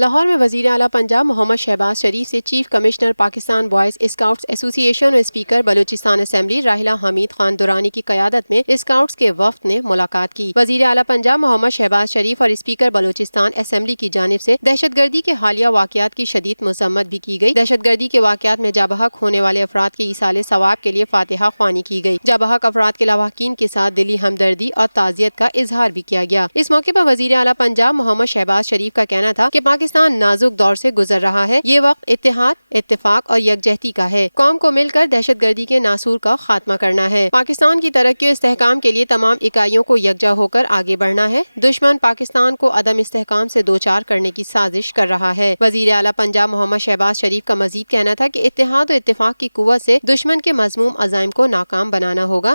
लाहौर में वज़ीर आला पंजाब मोहम्मद शहबाज शरीफ से chief commissioner Pakistan boys scouts association और स्पीकर बलूचिस्तान असेंबली राहिला हमीद खान दुरानी की क़यादत में स्काउट्स के वफ़द ने मुलाकात की। वज़ीर आला पंजाब मोहम्मद शहबाज शरीफ और स्पीकर बलूचिस्तान असेंबली की जानिब से दहशतगर्दी के हालिया वाक़यात की शदीद मज़म्मत भी की गई। दहशतगर्दी के वाक़यात में जाबहक होने वाले अफराद के ईसाले सवाब के लिए फातिहा ख्वानी की गई। जाबहक अफराद के लवाहीन के साथ दिली हमदर्दी और ताज़ियत का इजहार भी किया गया। इस मौके पर वज़ीर आला पंजाब मोहम्मद शहबाज शरीफ का कहना था कि पाकिस्तान नाजुक दौर से गुजर रहा है। ये वक्त इत्तेहाद, इत्तेफाक और यकजहती का है। कौम को मिलकर दहशतगर्दी के नासूर का खात्मा करना है। पाकिस्तान की तरक्की और इस्तेहकाम के लिए तमाम इकाइयों को यकजा होकर आगे बढ़ना है। दुश्मन पाकिस्तान को अदम इस्तेहकाम से दो चार करने की साजिश कर रहा है। वज़ीर आला पंजाब मोहम्मद शहबाज शरीफ का मजीद कहना था कि इत्तेहाद और इत्तेफाक की कुव्वत से दुश्मन के मज़मूम अज़ाइम को नाकाम बनाना होगा।